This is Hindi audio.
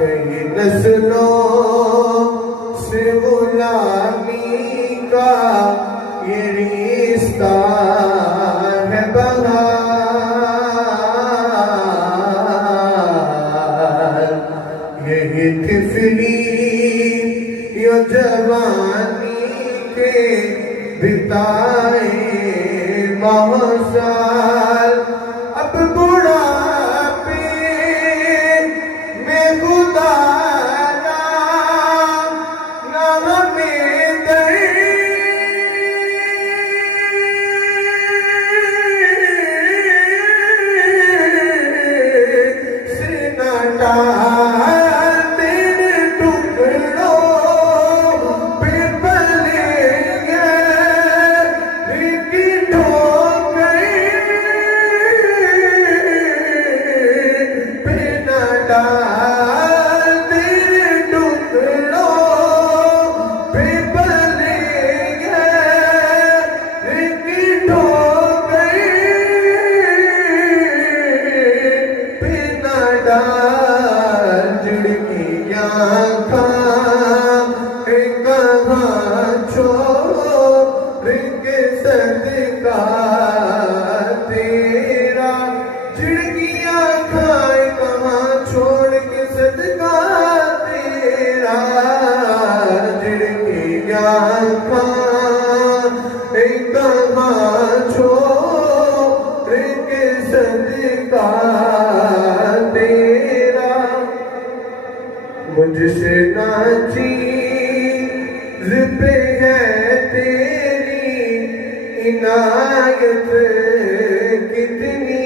कई नस्लों से गुलामी का ये रिश्ता है बहार, यही तिफली यो जवानी के बिताए मौसाल, अब बुढ़ापे में गुजारा न हमें दर्द से न टाल, तेरे टुकड़ों पे पलेंगे तेरे टुकड़ों पे पलेंगे बिना डाल जुड़कियाँ कहाँ छोड़ के सदका तेरा, झिड़कियाँ खाए कहाँ छोड़ के सदका तेरा, झिड़कियाँ खाए कहाँ छोड़ के सदका तेरा, मुझसे ना चीज़ पे है तेरी इनायत कितनी